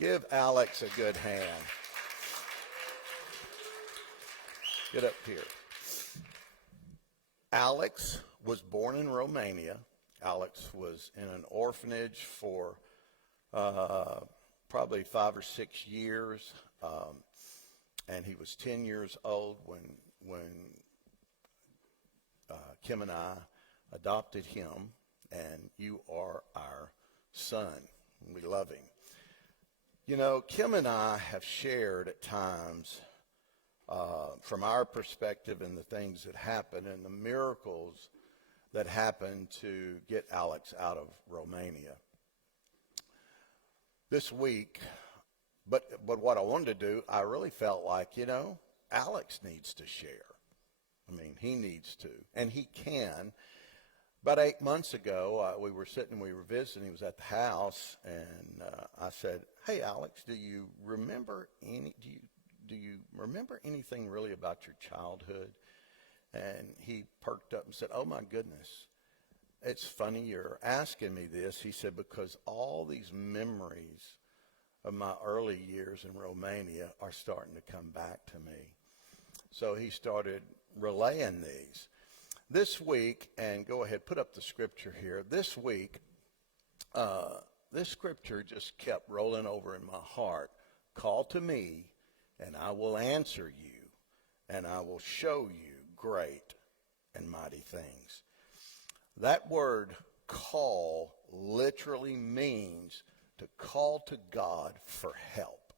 Give Alex a good hand. Get up here. Alex was born in Romania. Alex was in an orphanage for probably 5 or 6 years, and he was 10 years old when Kim and I adopted him, and you are our son. We love him. You know, Kim and I have shared at times from our perspective and the things that happen and the miracles that happened to get Alex out of Romania. This week, but what I wanted to do, I really felt like, you know, Alex needs to share. I mean, he needs to, and he can. About 8 months ago, we were visiting, he was at the house, and I said, hey, Alex, do you remember anything really about your childhood? And he perked up and said, oh, my goodness, it's funny you're asking me this. He said, because all these memories of my early years in Romania are starting to come back to me. So he started relaying these. This week, and go ahead, put up the scripture here. This week, this scripture just kept rolling over in my heart. Call to me, and I will answer you, and I will show you great and mighty things. That word call literally means to call to God for help.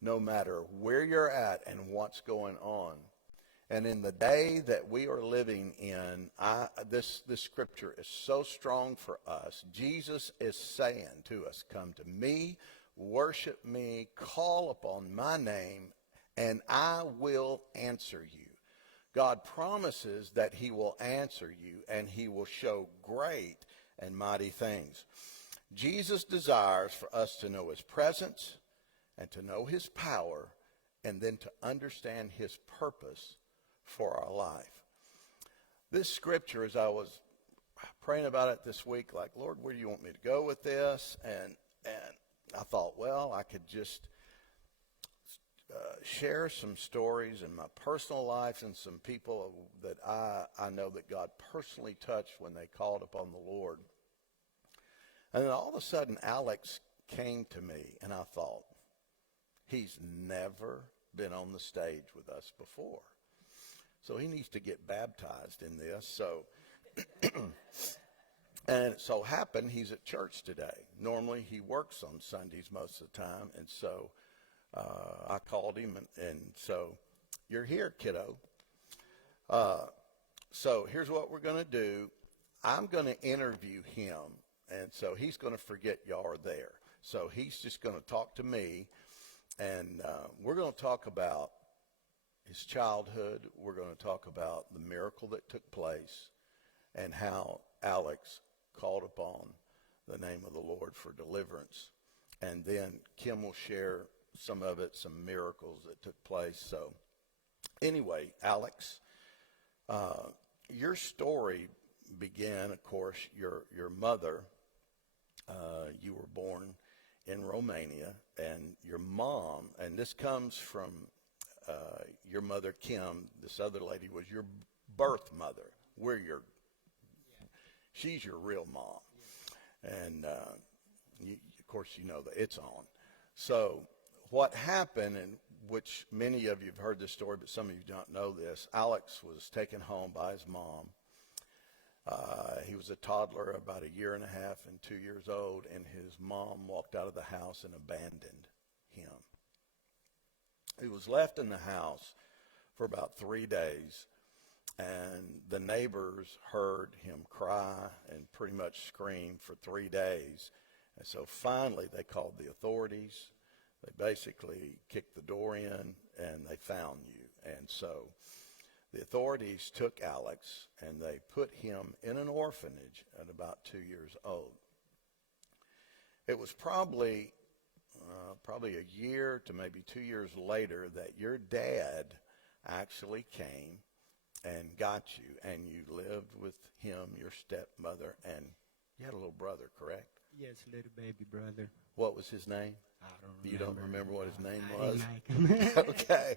No matter where you're at and what's going on. And in the day that we are living in, this scripture is so strong for us. Jesus is saying to us, come to me, worship me, call upon my name, and I will answer you. God promises that he will answer you and he will show great and mighty things. Jesus desires for us to know his presence and to know his power and then to understand his purpose for our life. This scripture, as I was praying about it this week, like, Lord, where do you want me to go with this? And I thought, well, I could just share some stories in my personal life and some people that I know that God personally touched when they called upon the Lord. And then all of a sudden, Alex came to me, and I thought, he's never been on the stage with us before. So he needs to get baptized in this. So, and it so happened he's at church today. Normally he works on Sundays most of the time, and so I called him, and so you're here, kiddo. So here's what we're going to do. I'm going to interview him, and so he's going to forget y'all are there. So he's just going to talk to me, and we're going to talk about his childhood. We're going to talk about the miracle that took place and how Alex called upon the name of the Lord for deliverance. And then Kim will share some of it, some miracles that took place. So anyway, Alex, your story began, of course, your mother, you were born in Romania, and your mom, and this comes from your mother, Kim. This other lady was your birth mother. She's your real mom. And of course, you know that it's on. So what happened, and which many of you have heard this story, but some of you don't know this, Alex was taken home by his mom. He was a toddler, about 1.5 years and 2 years old, and his mom walked out of the house and abandoned him. He was left in the house for about 3 days, and the neighbors heard him cry and pretty much scream for 3 days. And so finally they called the authorities. They basically kicked the door in, and they found you. And so the authorities took Alex, and they put him in an orphanage at about 2 years old. It was probably a year to maybe 2 years later that your dad actually came and got you, and you lived with him, your stepmother, and you had a little brother, correct? Yes, little baby brother. What was his name? I don't remember. You don't remember what his name I was? didn't like him. Okay.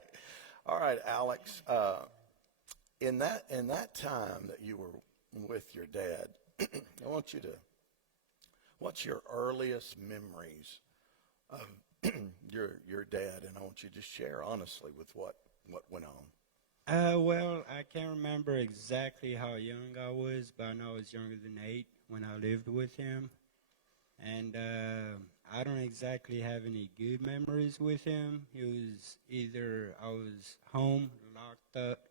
All right, Alex. In that time that you were with your dad, I want you to. What's your earliest memories of your dad? And I want you to just share honestly with what went on. Well, I can't remember exactly how young I was, but I know I was younger than 8 when I lived with him. And I don't exactly have any good memories with him. He was either I was home,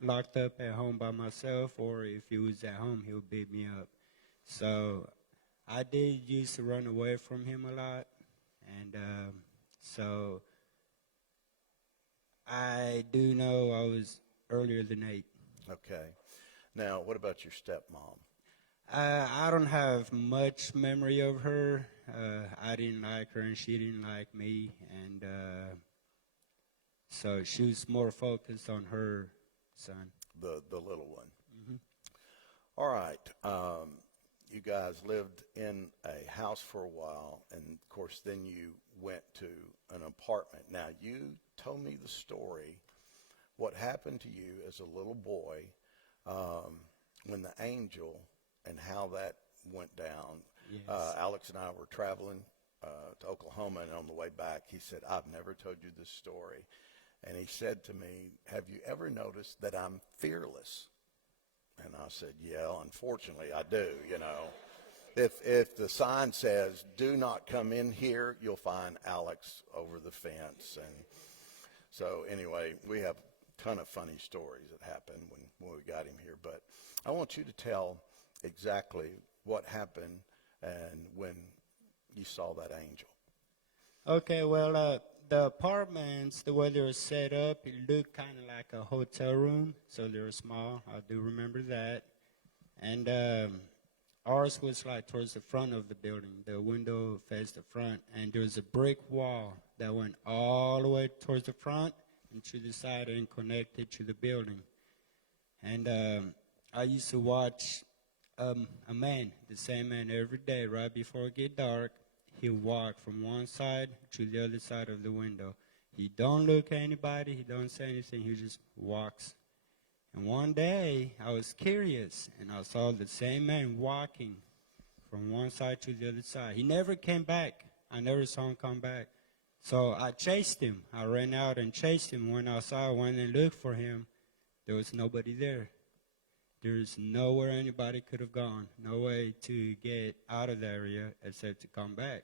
locked up at home by myself, or if he was at home, he would beat me up. So I did used to run away from him a lot, and so I do know I was earlier than 8. Okay. Now, what about your stepmom? I don't have much memory of her. I didn't like her, and she didn't like me, and so she was more focused on her son. The little one. Hmm. All right. You guys lived in a house for a while, and of course, then you went to an apartment. Now, you told me the story, what happened to you as a little boy when the angel and how that went down. Yes. Alex and I were traveling to Oklahoma, and on the way back, he said, I've never told you this story. And he said to me, have you ever noticed that I'm fearless? And I said, yeah, unfortunately I do, you know. If the sign says, do not come in here, you'll find Alex over the fence. And so anyway, we have a ton of funny stories that happened when we got him here. But I want you to tell exactly what happened and when you saw that angel. Okay, well, the apartments, the way they were set up, it looked kind of like a hotel room, so they were small. I do remember that. And ours was like towards the front of the building. The window faced the front, and there was a brick wall that went all the way towards the front and to the side and connected to the building. And I used to watch a man, the same man every day, right before it get dark. He walk from one side to the other side of the window. He don't look at anybody. He don't say anything. He just walks. And one day, I was curious, and I saw the same man walking from one side to the other side. He never came back. I never saw him come back. So I chased him. I ran out and chased him. Went outside, went and looked for him. There was nobody there. There's nowhere anybody could have gone. No way to get out of the area except to come back.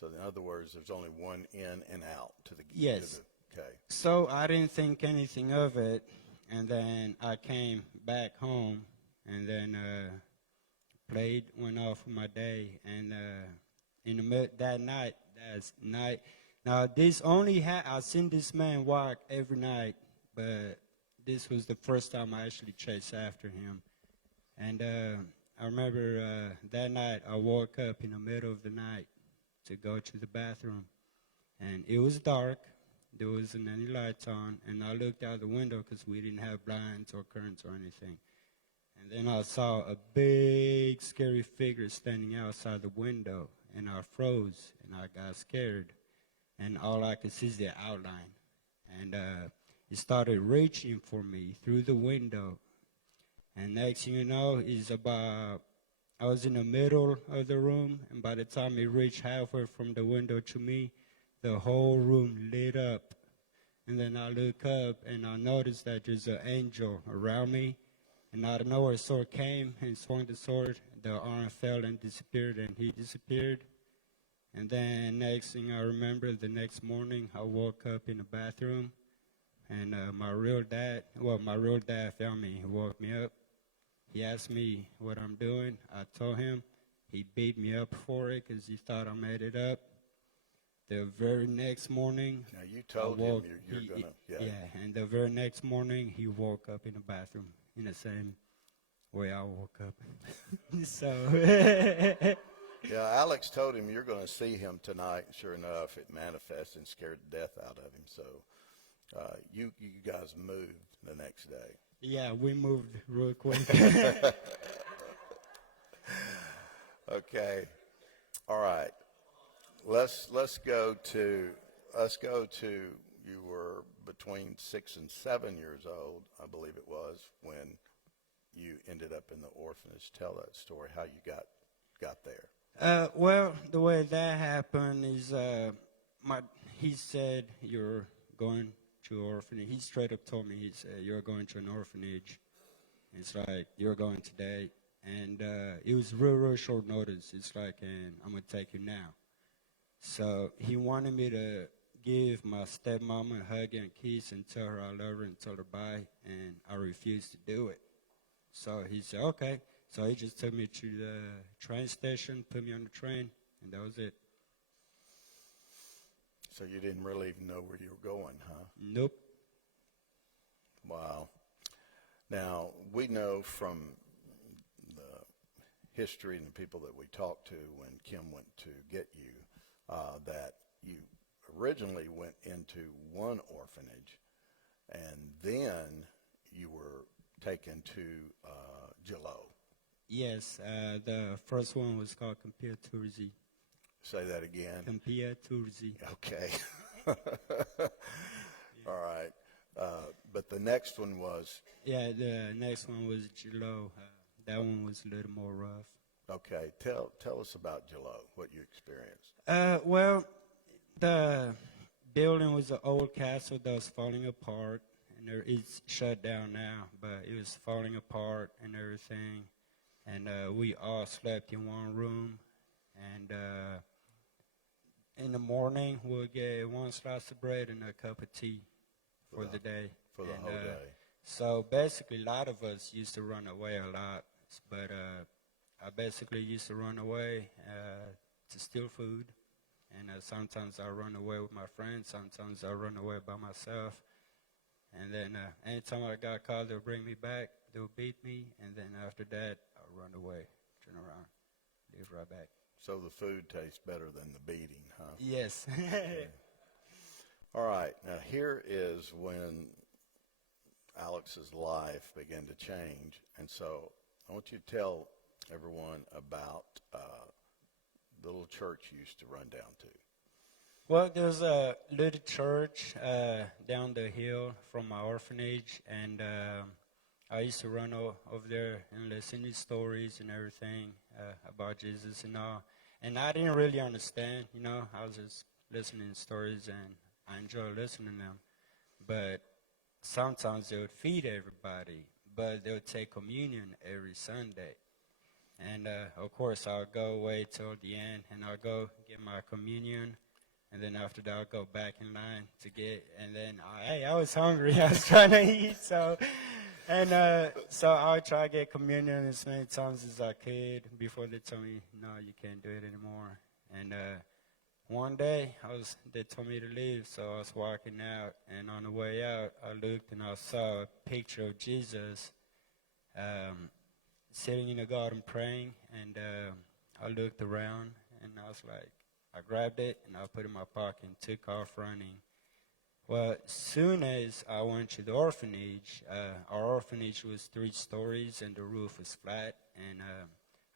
So in other words, there's only one in and out to the Yes. Okay. So I didn't think anything of it, and then I came back home, and then went off for my day, and in the that night. Now this only I've seen this man walk every night, but this was the first time I actually chased after him. And I remember that night I woke up in the middle of the night to go to the bathroom. And it was dark. There wasn't any lights on. And I looked out the window because we didn't have blinds or curtains or anything. And then I saw a big, scary figure standing outside the window. And I froze, and I got scared. And all I could see is the outline. And it started reaching for me through the window. And next thing you know, I was in the middle of the room, and by the time it reached halfway from the window to me, the whole room lit up. And then I look up, and I noticed that there's an angel around me. And out of nowhere, a sword came and swung the sword. The arm fell and disappeared, and he disappeared. And then next thing I remember, the next morning, I woke up in the bathroom. And my real dad found me. He woke me up. He asked me what I'm doing. I told him. He beat me up for it because he thought I made it up. The very next morning, now you told him you're going to, yeah, and the very next morning, he woke up in the bathroom in the same way I woke up. So, yeah, Alex told him you're going to see him tonight. Sure enough, it manifested and scared the death out of him. So you guys moved the next day. Yeah, we moved real quick. Okay. All right. let's go to you were between 6 and 7 years old, I believe it was, when you ended up in the orphanage. Tell that story, how you got there. Well, the way that happened is he said you're going to orphanage. He straight up told me, he said, you're going to an orphanage. It's like, you're going today. And it was real short notice. It's like, and I'm going to take you now. So he wanted me to give my stepmama a hug and a kiss and tell her I love her and tell her bye, and I refused to do it. So he said, okay. So he just took me to the train station, put me on the train, and that was it. So you didn't really even know where you were going, huh? Nope. Wow. Now, we know from the history and the people that we talked to when Kim went to get you that you originally went into one orphanage, and then you were taken to Gilo. Yes, the first one was called Compia Turzi. Say that again. Compia Turzi. Okay. All right. But the next one was? Yeah, the next one was Gilo. That one was a little more rough. Okay. Tell us about Gilo, what you experienced. Well, the building was an old castle that was falling apart, and it's shut down now, but it was falling apart and everything. And we all slept in one room, and in the morning we'll get one slice of bread and a cup of tea for the day. For the whole day. So basically, a lot of us used to run away a lot, but I basically used to run away to steal food, and sometimes I run away with my friends, sometimes I run away by myself, and then anytime I got caught, they'll bring me back, they'll beat me, and then after that, I'll run away, turn around, leave right back. So the food tastes better than the beating, huh? Yes. Okay. All right. Now here is when Alex's life began to change, and so I want you to tell everyone about the little church you used to run down to. Well, there's a little church down the hill from my orphanage, and I used to run over there and listen to stories and everything about Jesus and all. And I didn't really understand, I was just listening to stories, and I enjoy listening to them. But sometimes they would feed everybody, but they would take communion every Sunday. And, of course, I'll go away till the end, and I'll go get my communion. And then after that, I'll go back in line to get, and then, I was hungry. I was trying to eat, so I'll try to get communion as many times as I could before they told me, no, you can't do it anymore. And one day, they told me to leave, so I was walking out, and on the way out, I looked and I saw a picture of Jesus sitting in the garden praying, and I looked around, and I was like, I grabbed it, and I put it in my pocket and took off running. Well, as soon as I went to the orphanage, our orphanage was 3 stories, and the roof was flat, and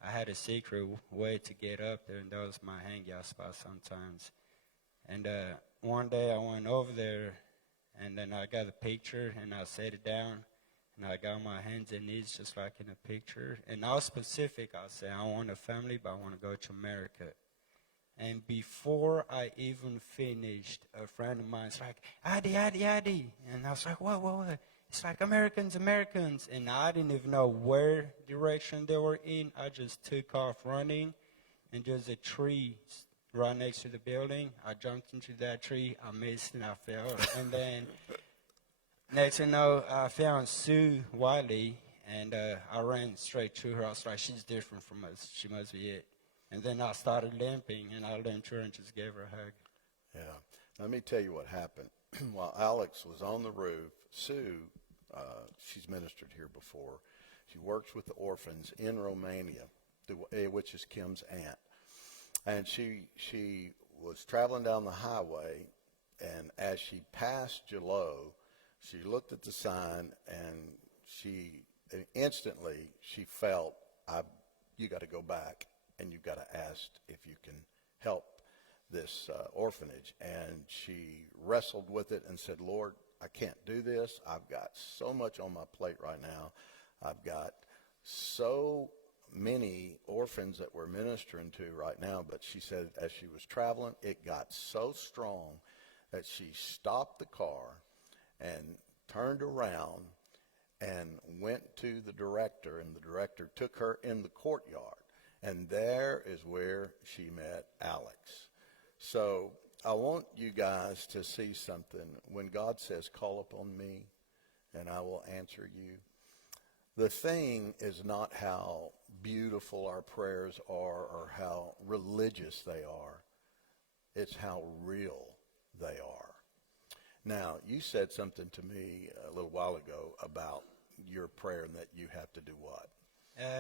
I had a secret way to get up there, and that was my hangout spot sometimes. And one day I went over there, and then I got a picture, and I set it down, and I got my hands and knees just like in the picture. And I was specific. I said, I want a family, but I want to go to America. And before I even finished, a friend of mine was like, Adi. And I was like, what? It's like Americans. And I didn't even know where direction they were in. I just took off running, and there's a tree right next to the building. I jumped into that tree. I missed, and I fell. And then next thing you know, I found Sue Wiley, and I ran straight to her. I was like, she's different from us. She must be it. And then I started limping, and I limped her and just gave her a hug. Yeah. Let me tell you what happened. While Alex was on the roof, Sue, she's ministered here before. She works with the orphans in Romania, which is Kim's aunt. And she was traveling down the highway, and as she passed Gilo, she looked at the sign, and instantly she felt, you got to go back. And you've got to ask if you can help this orphanage, and she wrestled with it and said, Lord, I can't do this. I've got so much on my plate right now. I've got so many orphans that we're ministering to right now. But she said as she was traveling, it got so strong that she stopped the car and turned around and went to the director, and the director took her in the courtyard. And there is where she met Alex. So I want you guys to see something. When God says, call upon me and I will answer you, the thing is not how beautiful our prayers are or how religious they are. It's how real they are. Now, you said something to me a little while ago about your prayer and that you have to do what?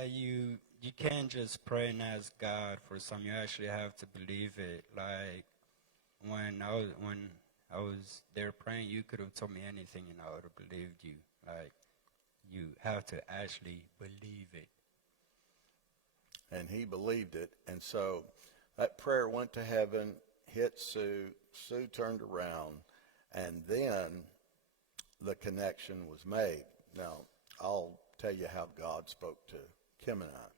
You can't just pray and ask God for something. You actually have to believe it. Like when I was there praying, you could have told me anything and I would have believed you. Like you have to actually believe it. And he believed it. And so that prayer went to heaven, hit Sue. Sue turned around, and then the connection was made. Now, I'll tell you how God spoke to Kim and I.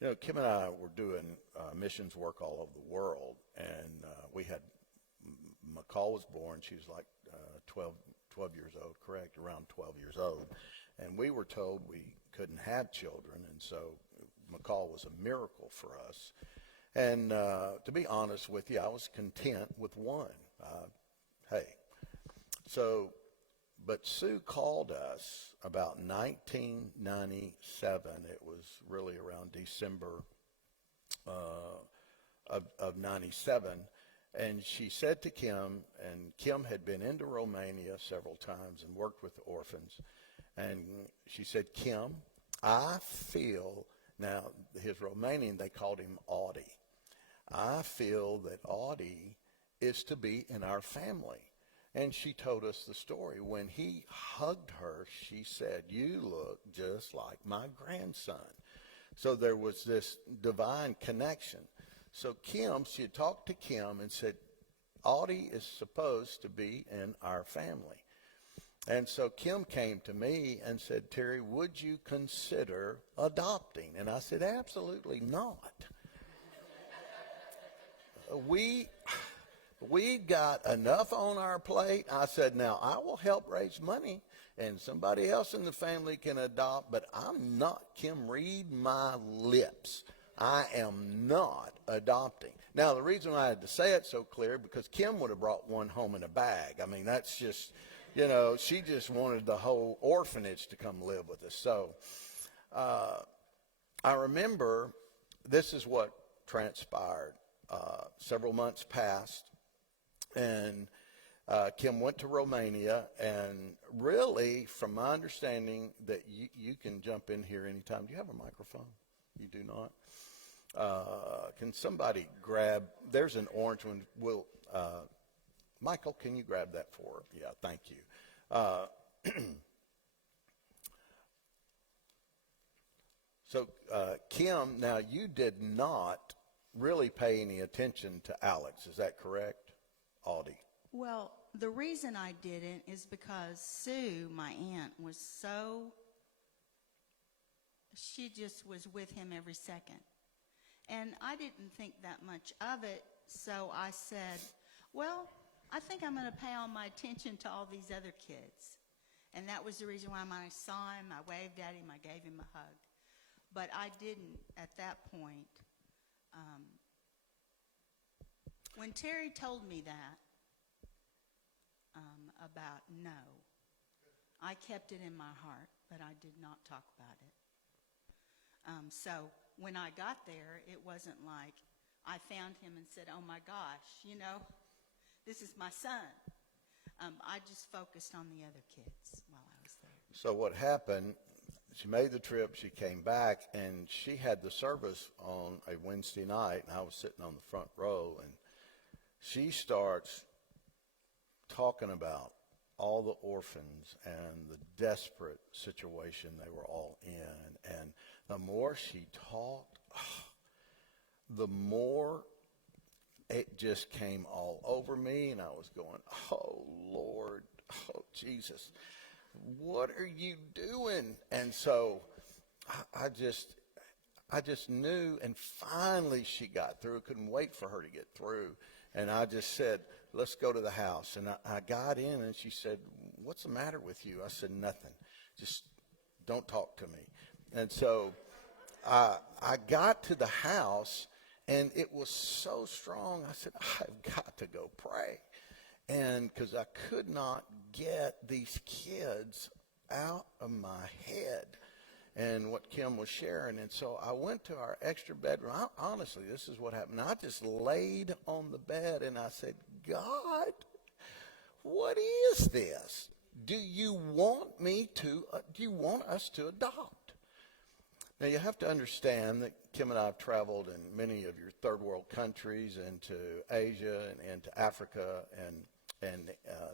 You know, Kim and I were doing missions work all over the world, and we had, McCall was born. She was like 12 years old, correct, around 12 years old. And we were told we couldn't have children, and so McCall was a miracle for us. And to be honest with you, I was content with one. But Sue called us about 1997. It was really around December of 97. And she said to Kim, and Kim had been into Romania several times and worked with orphans. And she said, Kim, I feel, now his Romanian, they called him Audie. I feel that Audie is to be in our family. And she told us the story. When he hugged her, she said, you look just like my grandson. So there was this divine connection. So Kim, she had talked to Kim and said, Audie is supposed to be in our family. And so Kim came to me and said, Terry, would you consider adopting? And I said, absolutely not. We got enough on our plate. I said, now I will help raise money and somebody else in the family can adopt, but I'm not, Kim, read my lips. I am not adopting. Now, the reason I had to say it so clear, because Kim would have brought one home in a bag. I mean, that's just, you know, she just wanted the whole orphanage to come live with us. So I remember this is what transpired. Several months passed, and Kim went to Romania, and really, from my understanding, that you can jump in here anytime. Do you have a microphone? You do not? Can somebody grab, there's an orange one. Michael, can you grab that for her? Yeah, thank you. So, Kim, now you did not really pay any attention to Alex. Is that correct, Audie? Well, the reason I didn't is because Sue, my aunt, was she just was with him every second. And I didn't think that much of it, so I said, well, I think I'm going to pay all my attention to all these other kids. And that was the reason why when I saw him, I waved at him, I gave him a hug. But I didn't at that point. When Terry told me that about no, I kept it in my heart, but I did not talk about it. So when I got there, it wasn't like I found him and said, oh my gosh, you know, this is my son. I just focused on the other kids while I was there. So what happened, she made the trip, she came back, and she had the service on a Wednesday night, and I was sitting on the front row, and she starts talking about all the orphans and the desperate situation they were all in. And the more she talked, the more it just came all over me, and I was going, oh, Lord, oh, Jesus, what are you doing? And so I just knew, and finally she got through. Couldn't wait for her to get through. And I just said, let's go to the house. And I got in, and she said, what's the matter with you? I said, nothing. Just don't talk to me. And so I got to the house, and it was so strong. I said, I've got to go pray. And because I could not get these kids out of my head and what Kim was sharing. And so I went to our extra bedroom. Honestly, this is what happened. I just laid on the bed, and I said, God, what is this? Do you want us to adopt? Now, you have to understand that Kim and I have traveled in many of your third world countries, into Asia and into Africa and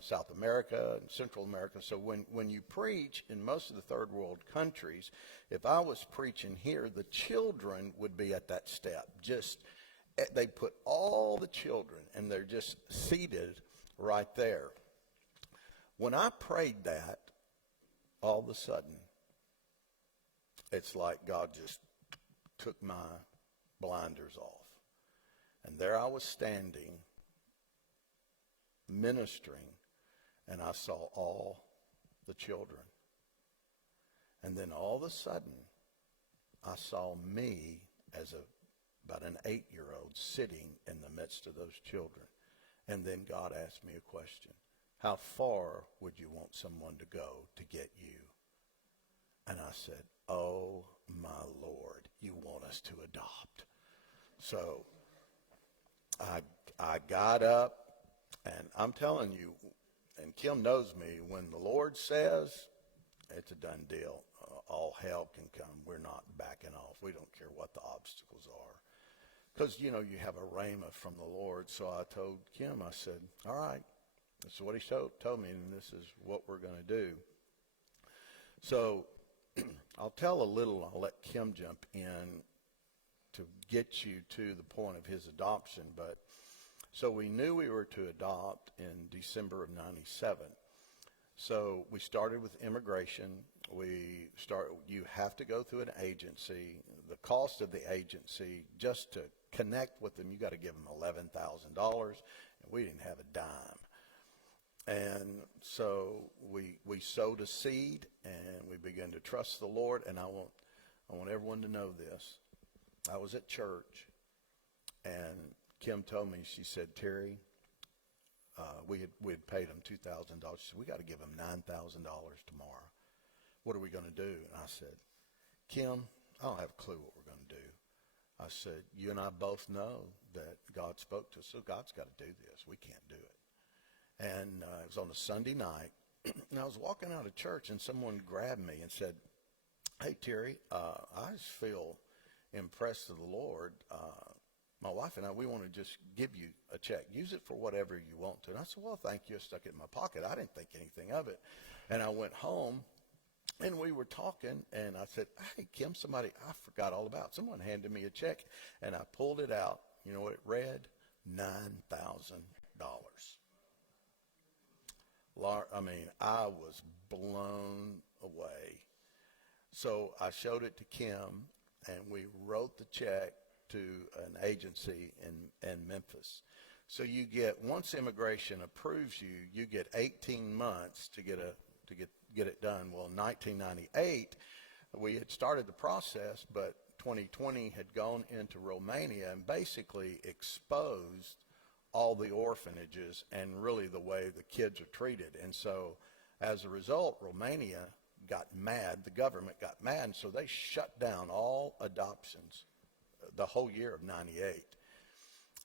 South America and Central America. So when you preach in most of the third world countries, if I was preaching here, the children would be at that step. They put all the children, and they're just seated right there. When I prayed that, all of a sudden, it's like God just took my blinders off. And there I was standing, ministering, and I saw all the children. And then all of a sudden, I saw me as about an 8-year-old sitting in the midst of those children. And then God asked me a question. How far would you want someone to go to get you? And I said, oh, my Lord, you want us to adopt. So I got up, and I'm telling you, and Kim knows me, when the Lord says, it's a done deal. All hell can come. We're not backing off. We don't care what the obstacles are. Because, you have a rhema from the Lord. So I told Kim, I said, all right, this is what he told me, and this is what we're going to do. So I'll tell a little. I'll let Kim jump in to get you to the point of his adoption. But so we knew we were to adopt in December of 97. So we started with immigration. You have to go through an agency. The cost of the agency, just to connect with them, you got to give them $11,000, and we didn't have a dime. And so we sowed a seed, and we began to trust the Lord. And I want everyone to know this. I was at church, and Kim told me, she said, Terry, we had paid them $2,000. She said, we got to give them $9,000 tomorrow. What are we going to do? And I said, Kim, I don't have a clue what we're going to do. I said, you and I both know that God spoke to us, so God's got to do this. We can't do it. And it was on a Sunday night, and I was walking out of church, and someone grabbed me and said, hey, Terry, I just feel impressed of the Lord. My wife and I, we want to just give you a check. Use it for whatever you want to. And I said, well, thank you. I stuck it in my pocket. I didn't think anything of it. And I went home, and we were talking, and I said, hey, Kim, I forgot all about. Someone handed me a check, and I pulled it out. You know what it read? $9,000. I mean, I was blown away. So I showed it to Kim, and we wrote the check to an agency in Memphis. So you get, once immigration approves you, you get 18 months to get it done. Well, in 1998, we had started the process, but 2020 had gone into Romania and basically exposed all the orphanages and really the way the kids are treated. And so as a result, Romania got mad, the government got mad, and so they shut down all adoptions the whole year of 98.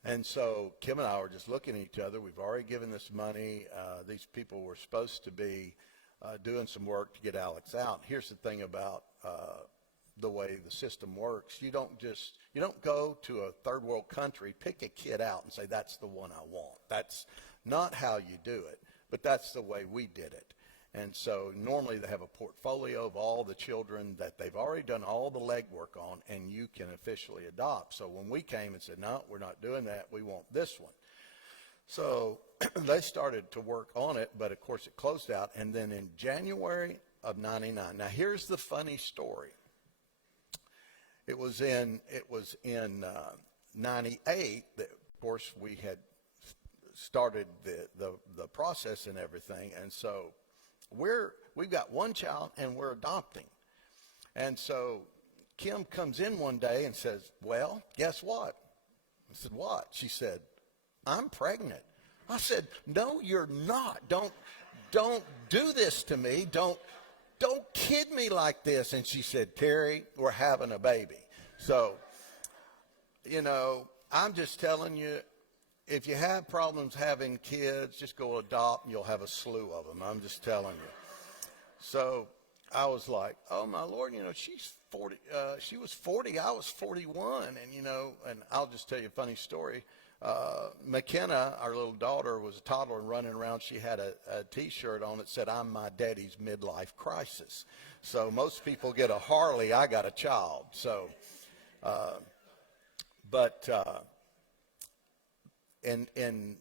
And so Kim and I were just looking at each other. We've already given this money. These people were supposed to be doing some work to get Alex out. Here's the thing about the way the system works. You don't go to a third world country, pick a kid out and say, that's the one I want. That's not how you do it, but that's the way we did it. And so normally they have a portfolio of all the children that they've already done all the legwork on, and you can officially adopt. So when we came and said, no, we're not doing that, we want this one. So they started to work on it, but of course it closed out. And then in January of 99, now here's the funny story. It was in 98 that, of course, we had started the process and everything. And so we've got one child and we're adopting. And so Kim comes in one day and says, well, guess what? I said, what? She said, I'm pregnant. I said, no, you're not. Don't do this to me. Don't kid me like this. And she said, Terry, we're having a baby. So, I'm just telling you, if you have problems having kids, just go adopt and you'll have a slew of them. I'm just telling you. So I was like, oh my Lord, she's 40, she was 40, I was 41. And I'll just tell you a funny story. McKenna, our little daughter, was a toddler and running around. She had a T-shirt on that said, I'm my daddy's midlife crisis. So most people get a Harley. I got a child. So, in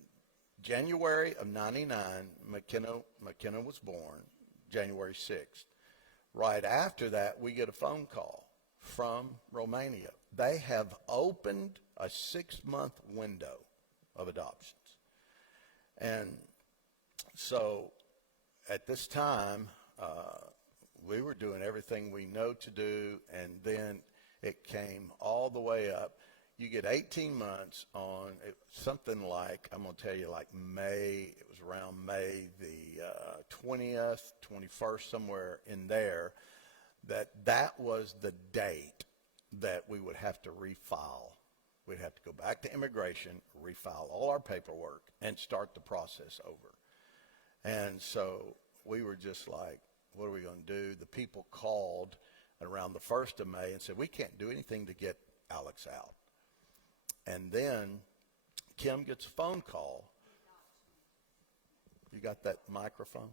January of 99, McKenna was born, January 6th. Right after that, we get a phone call from Romania. They have opened a 6-month window of adoptions. And so at this time, we were doing everything we know to do, and then it came all the way up. You get 18 months on something like, I'm going to tell you, like May, it was around May the 20th, 21st, somewhere in there, that was the date that we would have to refile. We'd have to go back to immigration, refile all our paperwork, and start the process over. And so we were just like, what are we going to do? The people called around the 1st of May and said, we can't do anything to get Alex out. And then Kim gets a phone call. You got that microphone?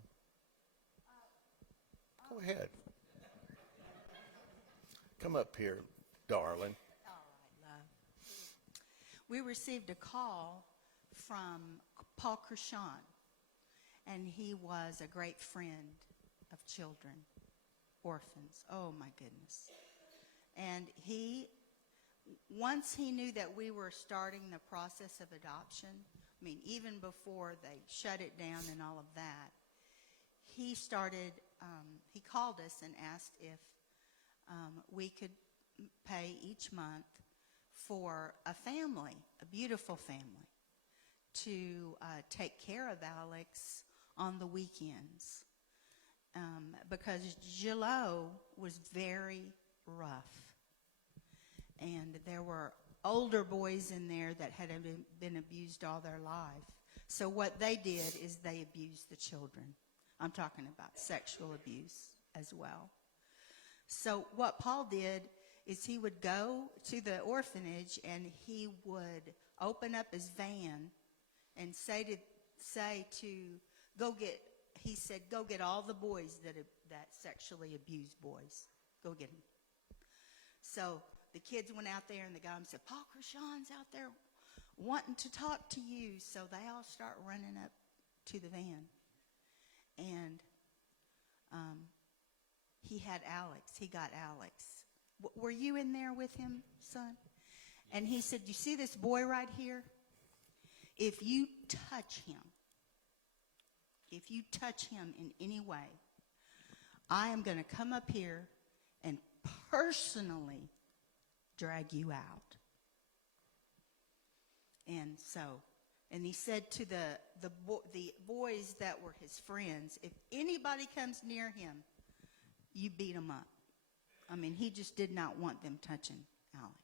Go ahead. Come up here, darling. All right, love. We received a call from Paul Krishan, and he was a great friend of children, orphans. Oh, my goodness. And once he knew that we were starting the process of adoption, even before they shut it down and all of that, he called us and asked if we could pay each month for a family, a beautiful family, to take care of Alex on the weekends. Because Gilo was very rough. And there were older boys in there that had been abused all their life. So what they did is they abused the children. I'm talking about sexual abuse as well. So what Paul did is he would go to the orphanage and he would open up his van and say go get all the boys that sexually abused boys. Go get them. So the kids went out there and the guy said, Paul Krishan's out there wanting to talk to you. So they all start running up to the van. And he had Alex. He got Alex. Were you in there with him, son? And he said, you see this boy right here? If you touch him in any way, I am going to come up here and personally drag you out. And he said to the boys that were his friends, if anybody comes near him, you beat him up. He just did not want them touching Alex.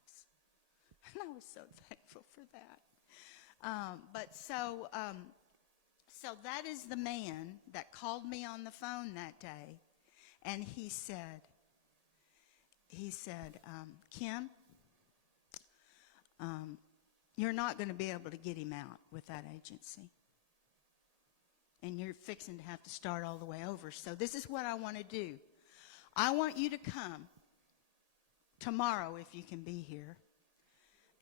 And I was so thankful for that. So that is the man that called me on the phone that day. And he said, Kim, you're not going to be able to get him out with that agency. and you're fixing to have to start all the way over. So this is what I want to do. I want you to come tomorrow if you can be here,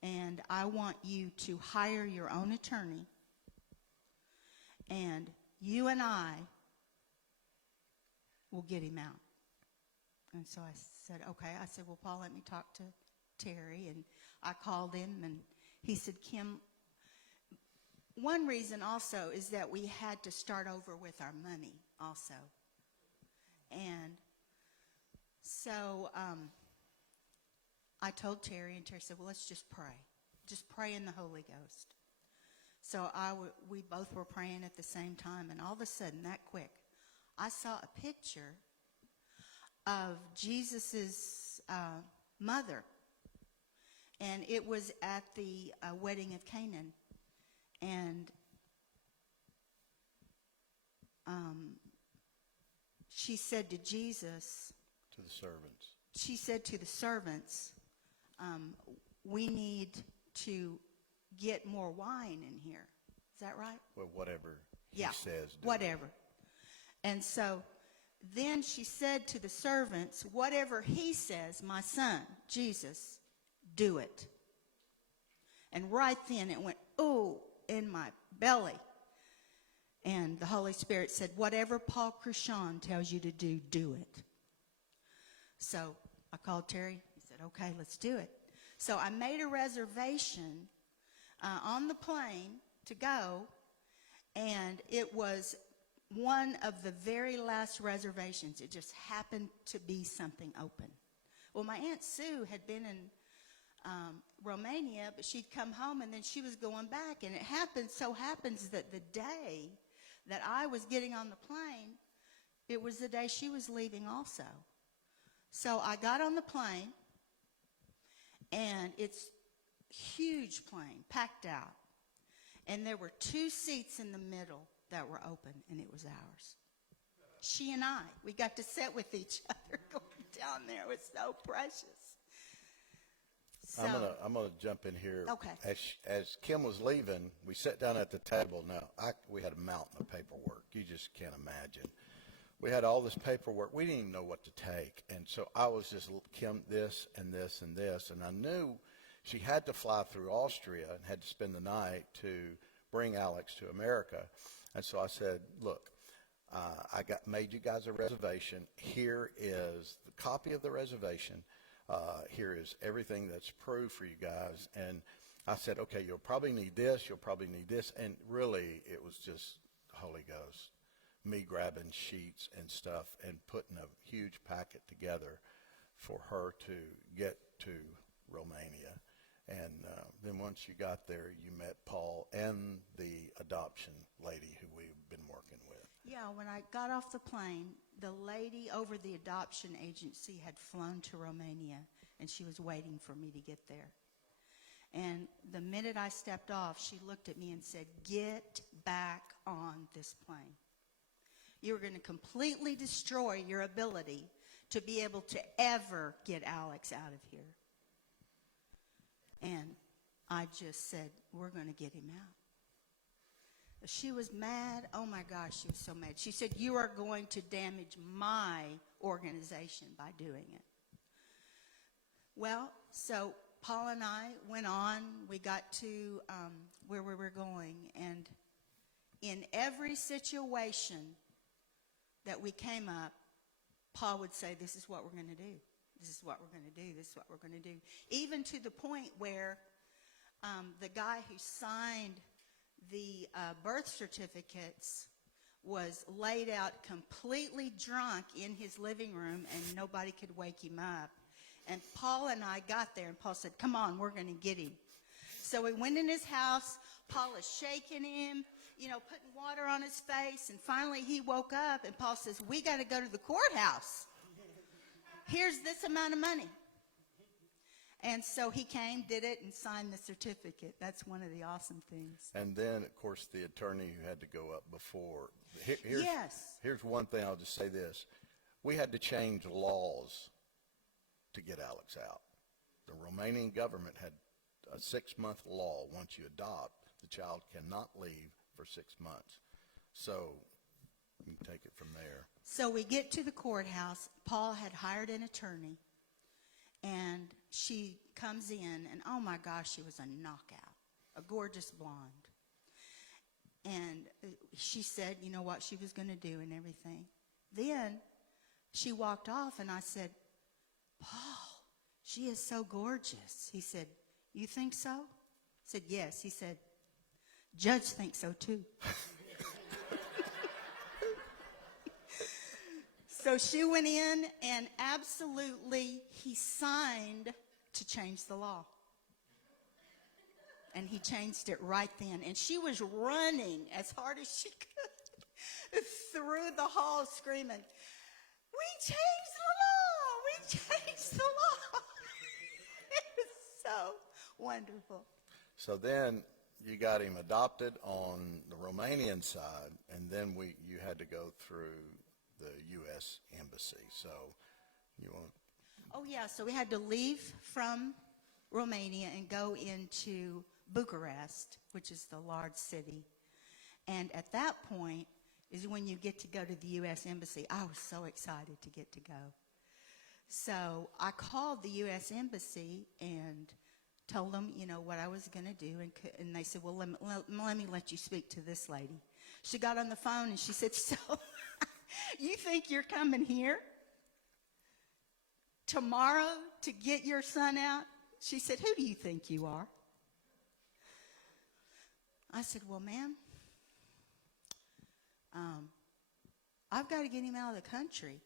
and I want you to hire your own attorney, and you and I will get him out. And so I said, okay. I said, well, Paul, let me talk to Terry. And I called him, and he said, Kim, one reason also is that we had to start over with our money also. And so I told Terry, and Terry said, well, let's just pray. Just pray in the Holy Ghost. So we both were praying at the same time, and all of a sudden, that quick, I saw a picture of Jesus' mother, and it was at the wedding of Canaan. And she said to Jesus, To the servants. she said to the servants, we need to get more wine in here. Is that right? Well, whatever he Yeah, says. Do whatever. And so then she said to the servants, whatever he says, my son, Jesus, do it. And right then it went, ooh, in my belly. And the Holy Spirit said, whatever Paul Cruchon tells you to do, do it. So I called Terry. He said, okay, let's do it. So I made a reservation on the plane to go, and it was one of the very last reservations. It just happened to be something open. Well, my Aunt Sue had been in Romania, but she'd come home, and then she was going back, and it happens that the day that I was getting on the plane, it was the day she was leaving also. So I got on the plane, and it's huge plane, packed out, and there were 2 seats in the middle that were open, and it was ours. She and I, we got to sit with each other going down there. It was so precious. So, I'm gonna jump in here. Okay. As Kim was leaving, we sat down at the table. Now we had a mountain of paperwork. You just can't imagine. We had all this paperwork. We didn't even know what to take, and so I was just, Kim, this and this and this, and I knew she had to fly through Austria and had to spend the night to bring Alex to America. And so I said, look, I made you guys a reservation. Here is the copy of the reservation. Here is everything that's approved for you guys. And I said, okay, you'll probably need this. You'll probably need this. And really, it was just Holy Ghost, me grabbing sheets and stuff and putting a huge packet together for her to get to Romania. And then once you got there, you met Paul and the adoption lady who we've been working with. yeah, when I got off the plane, the lady over the adoption agency had flown to Romania, and she was waiting for me to get there. And the minute I stepped off, she looked at me and said, get back on this plane. You're going to completely destroy your ability to be able to ever get Alex out of here. And I just said, we're going to get him out. She was mad. Oh, my gosh, she was so mad. She said, you are going to damage my organization by doing it. Well, so Paul and I went on. We got to where we were going. And in every situation that we came up, Paul would say, this is what we're going to do. This is what we're going to do. This is what we're going to do. Even to the point where the guy who signed the birth certificates was laid out completely drunk in his living room, and nobody could wake him up. And Paul and I got there, and Paul said, come on, we're going to get him. So we went in his house. Paul is shaking him, putting water on his face. And finally he woke up, and Paul says, we got to go to the courthouse. Here's this amount of money. And so he came, did it, and signed the certificate. That's one of the awesome things. And then, of course, the attorney who had to go up before. Yes. Here's one thing. I'll just say this. We had to change laws to get Alex out. The Romanian government had a 6-month law. Once you adopt, the child cannot leave for 6 months. So You can take it from there. So we get to the courthouse. Paul had hired an attorney, and she comes in, and oh my gosh, she was a knockout, a gorgeous blonde. And she said, you know, what she was going to do and everything. Then she walked off, and I said, Paul, she is so gorgeous. He said, you think so? I said, yes. He said, Judge thinks so too. So she went in, and absolutely he signed to change the law. And he changed it right then. And she was running as hard as she could through the hall screaming, we changed the law! We changed the law! It was so wonderful. So then you got him adopted on the Romanian side, and then you had to go through the U.S. Embassy. So you want? Oh, yeah, so we had to leave from Romania and go into Bucharest, which is the large city. And at that point is when you get to go to the U.S. Embassy. I was so excited to get to go. So I called the U.S. Embassy and told them, you know, what I was going to do. And they said, well, let me let you speak to this lady. She got on the phone and she said, so you think you're coming here tomorrow to get your son out? She said, who do you think you are? I said, well, ma'am, I've got to get him out of the country.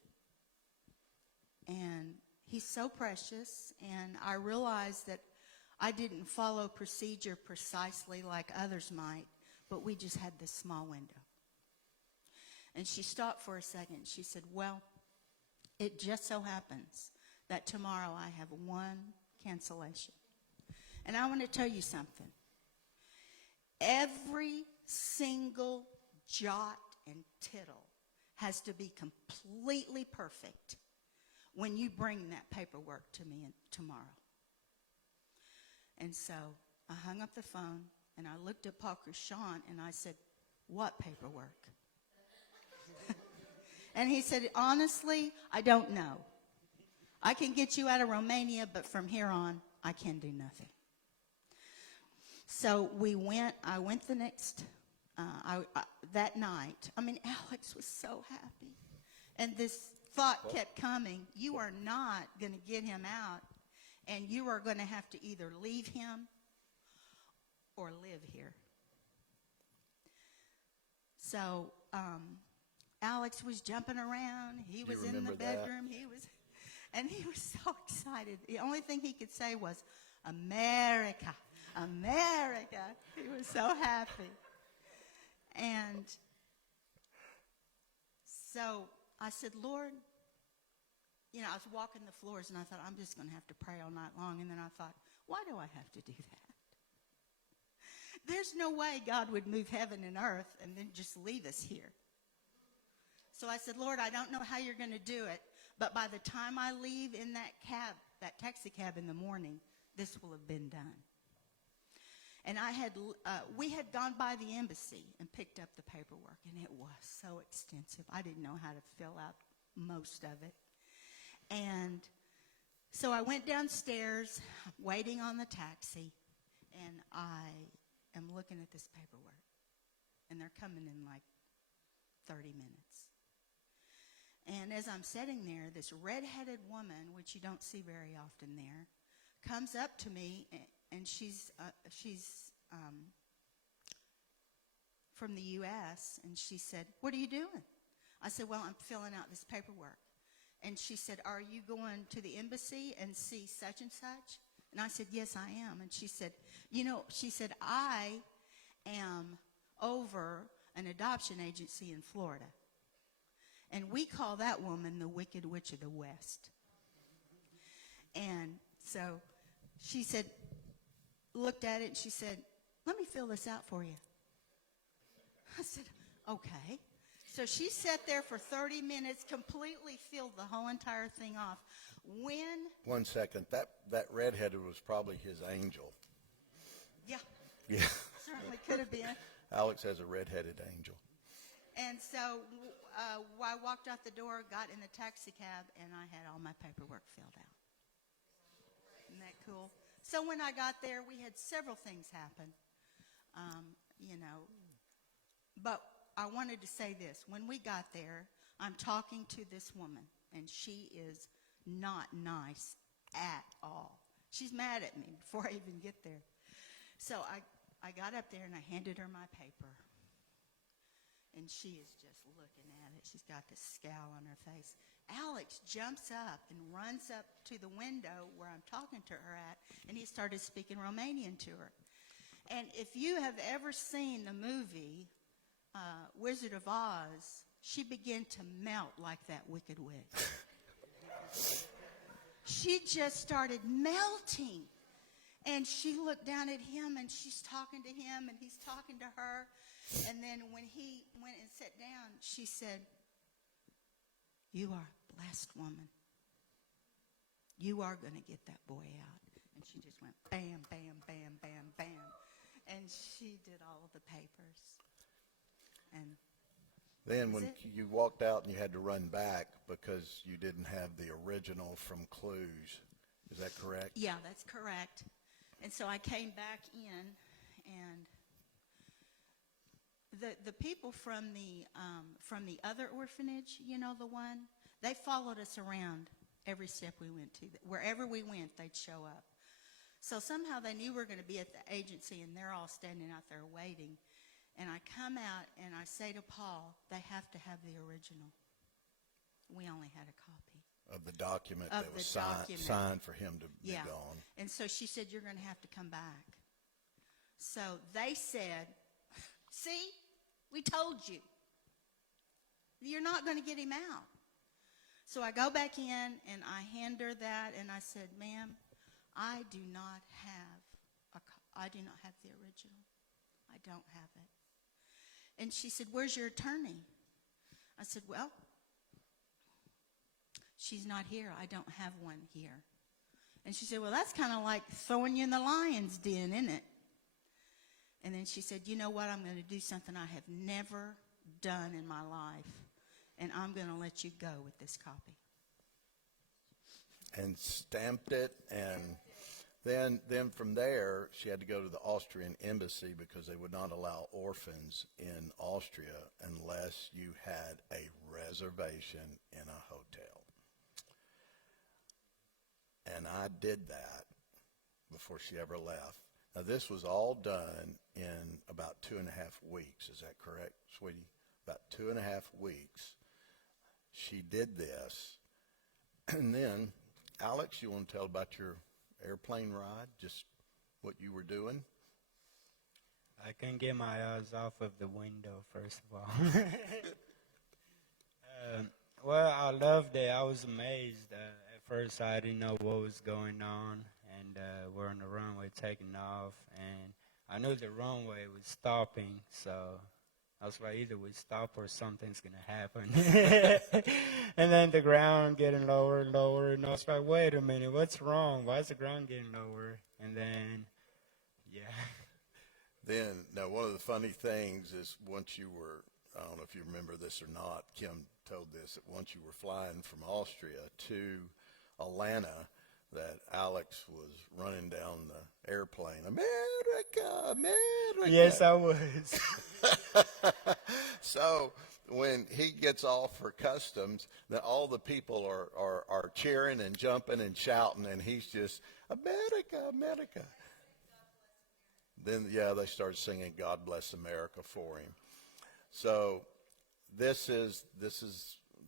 And he's so precious, and I realized that I didn't follow procedure precisely like others might, but we just had this small window. And she stopped for a second. She said, well, it just so happens that tomorrow I have one cancellation. And I want to tell you something. Every single jot and tittle has to be completely perfect when you bring that paperwork to me tomorrow. And so I hung up the phone, and I looked at Paul Cruchon, and I said, what paperwork? And he said, honestly, I don't know. I can get you out of Romania, but from here on, I can do nothing. So I went the next, that night. I mean, Alex was so happy. And this thought kept coming, you are not going to get him out, and you are going to have to either leave him or live here. So Alex was jumping around. He was in the bedroom. And he was so excited. The only thing he could say was, America, America. He was so happy. And so I said, Lord, you know, I was walking the floors, and I thought, I'm just going to have to pray all night long. And then I thought, why do I have to do that? There's no way God would move heaven and earth and then just leave us here. So I said, Lord, I don't know how you're going to do it, but by the time I leave in that cab, that taxi cab in the morning, this will have been done. And we had gone by the embassy and picked up the paperwork, and it was so extensive. I didn't know how to fill out most of it. And so I went downstairs, waiting on the taxi, and I am looking at this paperwork. And they're coming in like 30 minutes. And as I'm sitting there, this red-headed woman, which you don't see very often there, comes up to me, and she's from the U.S., and she said, what are you doing? I said, well, I'm filling out this paperwork. And she said, are you going to the embassy and see such and such? And I said, yes, I am. And she said, you know, I am over an adoption agency in Florida. And we call that woman the Wicked Witch of the West. And so she said, looked at it, and she said, let me fill this out for you. I said, okay. So she sat there for 30 minutes, completely filled the whole entire thing off. When? 1 second. That redheaded was probably his angel. Yeah. Yeah. Certainly could have been. Alex has a redheaded angel. And so I walked out the door, got in the taxi cab, and I had all my paperwork filled out. Isn't that cool? So when I got there, we had several things happen, you know. But I wanted to say this. When we got there, I'm talking to this woman, and she is not nice at all. She's mad at me before I even get there. So I got up there, and I handed her my paper. And she is just looking at it. She's got this scowl on her face. Alex jumps up and runs up to the window where I'm talking to her at, and he started speaking Romanian to her. And if you have ever seen the movie Wizard of Oz, she began to melt like that wicked witch. She just started melting. And she looked down at him, and she's talking to him, and he's talking to her. And then when he went and sat down, she said, "You are a blessed woman. You are going to get that boy out." And she just went bam, bam, bam, bam, bam. And she did all of the papers. And Then when you walked out and you had to run back because you didn't have the original from Clues, is that correct? yeah, that's correct. And so I came back in, and the people from the other orphanage, you know, the one, they followed us around every step we went to. Wherever we went, they'd show up. So somehow they knew we were going to be at the agency, and they're all standing out there waiting. And I come out, and I say to Paul, they have to have the original. We only had a copy. Of the document Of that was the document. signed for him to be Yeah. gone. And so she said, "You're going to have to come back." So they said, "See, we told you. You're not going to get him out." So I go back in, and I hand her that, and I said, "Ma'am, I do not have the original. I don't have it." And she said, "Where's your attorney?" I said, "Well, she's not here. I don't have one here." And she said, "Well, that's kind of like throwing you in the lion's den, isn't it?" And then she said, "You know what? I'm going to do something I have never done in my life, and I'm going to let you go with this copy." And stamped it, and then from there she had to go to the Austrian embassy because they would not allow orphans in Austria unless you had a reservation in a hotel. And I did that before she ever left. Now, this was all done in about 2.5 weeks. Is that correct, sweetie? About 2.5 weeks. She did this. And then, Alex, you want to tell about your airplane ride, just what you were doing? I couldn't get my eyes off of the window, first of all. Well, I loved it. I was amazed. At first, I didn't know what was going on, and we're on the runway taking off, and I knew the runway was stopping, so I was like, either we stop or something's going to happen. And then the ground getting lower and lower, and I was like, wait a minute, what's wrong? Why is the ground getting lower? And then, yeah. Then, now, one of the funny things is once you were, I don't know if you remember this or not, Kim told this, that once you were flying from Austria to Atlanta, that Alex was running down the airplane, "America, America." Yes, I was. So when he gets off for customs, that all the people are cheering and jumping and shouting, and he's just, "America, America." Then, yeah, they started singing "God Bless America" for him. So there's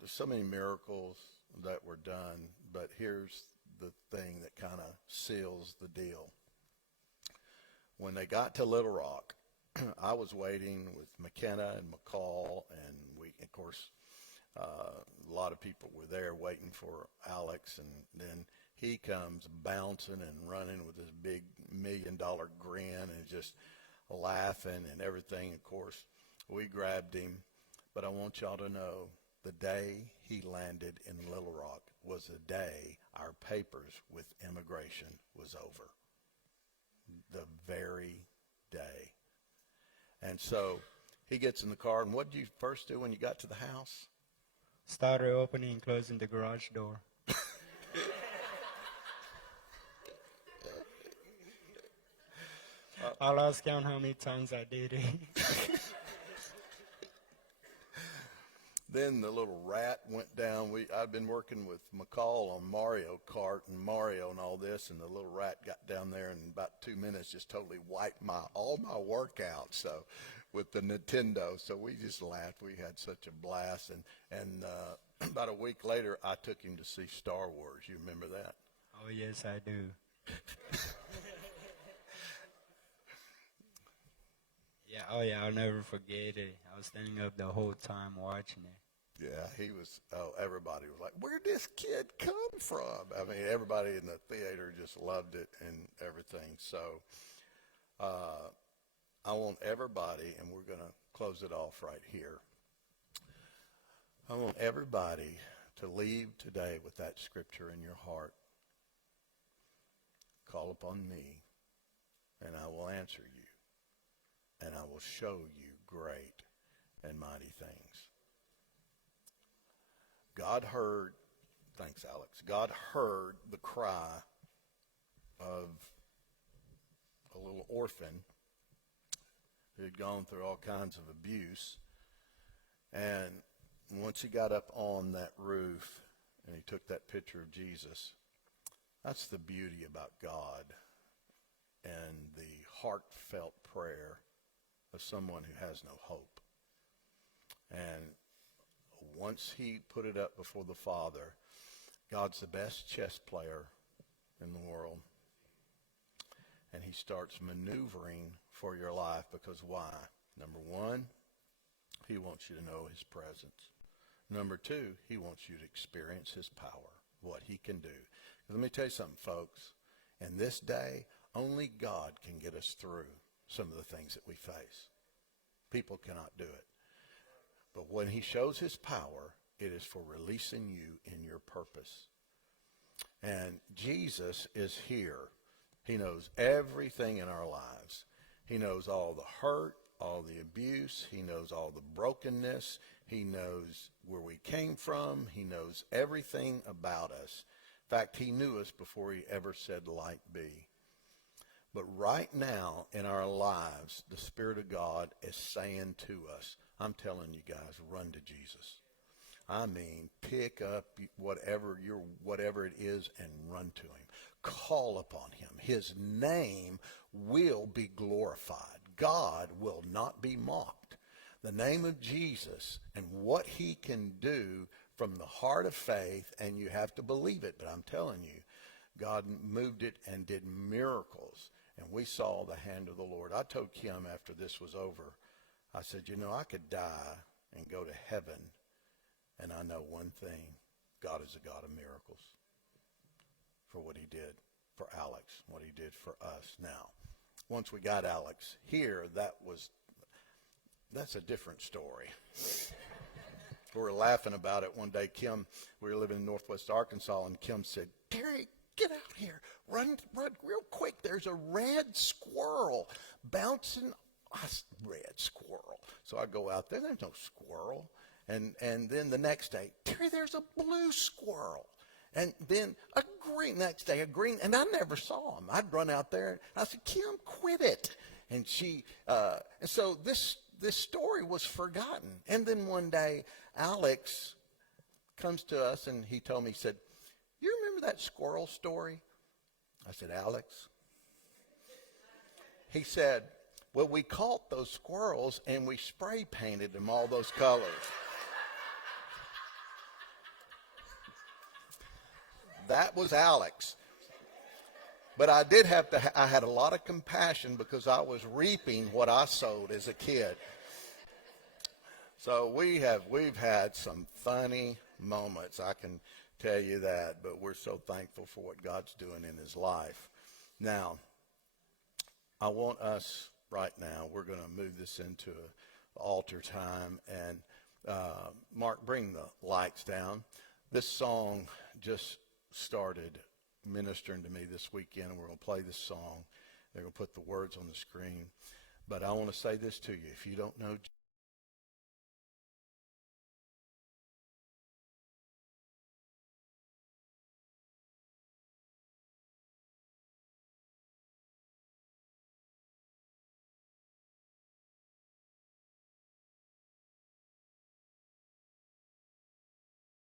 so many miracles that were done, but here's the thing that kind of seals the deal. When they got to Little Rock, I was waiting with McKenna and McCall, and of course, a lot of people were there waiting for Alex, and then he comes bouncing and running with his big $1 million grin and just laughing and everything. Of course, we grabbed him, but I want y'all to know the day he landed in Little Rock was the day our papers with immigration was over. The very day. And so he gets in the car, and what did you first do when you got to the house? started opening and closing the garage door. I lost count how many times I did it. Then the little rat went down. I'd been working with McCall on Mario Kart and Mario and all this, and the little rat got down there and in about 2 minutes just totally wiped all my workouts. So with the Nintendo, so we just laughed. We had such a blast, and about a week later, I took him to see Star Wars. You remember that? Oh, yes, I do. Yeah, oh yeah, I'll never forget it. I was standing up the whole time watching it. Yeah, everybody was like, where'd this kid come from? I mean, everybody in the theater just loved it and everything. So I want everybody, and we're going to close it off right here. I want everybody to leave today with that scripture in your heart. Call upon me, and I will answer you, and I will show you great and mighty things. Thanks, Alex. God heard the cry of a little orphan who had gone through all kinds of abuse. And once he got up on that roof and he took that picture of Jesus, that's the beauty about God and the heartfelt prayer of someone who has no hope. And once he put it up before the Father, God's the best chess player in the world. And he starts maneuvering for your life because why? Number one, he wants you to know his presence. Number two, he wants you to experience his power, what he can do. Let me tell you something, folks. In this day, only God can get us through some of the things that we face. People cannot do it. But when he shows his power, it is for releasing you in your purpose. And Jesus is here. He knows everything in our lives. He knows all the hurt, all the abuse. He knows all the brokenness. He knows where we came from. He knows everything about us. In fact, he knew us before he ever said light be. But right now in our lives, the Spirit of God is saying to us, I'm telling you guys, run to Jesus. I mean, pick up whatever it is and run to him. Call upon him. His name will be glorified. God will not be mocked. The name of Jesus and what he can do from the heart of faith, and you have to believe it, but I'm telling you, God moved it and did miracles, and we saw the hand of the Lord. I told Kim after this was over, I said, I could die and go to heaven, and I know one thing, God is a God of miracles for what he did for Alex, what he did for us. Now, once we got Alex here, that's a different story. We were laughing about it one day. We were living in Northwest Arkansas, and Kim said, Terry, get out here. Run real quick. There's a red squirrel bouncing. Red squirrel. So I go out there. There's no squirrel. And then the next day, Terry, there's a blue squirrel. And then next day, a green. And I never saw him. I'd run out there. And I said, Kim, quit it. And and so this story was forgotten. And then one day, Alex comes to us and he told me, he said, you remember that squirrel story? I said, Alex? He said, well, we caught those squirrels and we spray painted them all those colors. That was Alex. But I had a lot of compassion because I was reaping what I sowed as a kid. So we've had some funny moments, I can tell you that, but we're so thankful for what God's doing in his life. Now, I want us right now, we're going to move this into altar time, and Mark, bring the lights down. This song just started ministering to me this weekend, and we're going to play this song. They're going to put the words on the screen. But I want to say this to you. If you don't know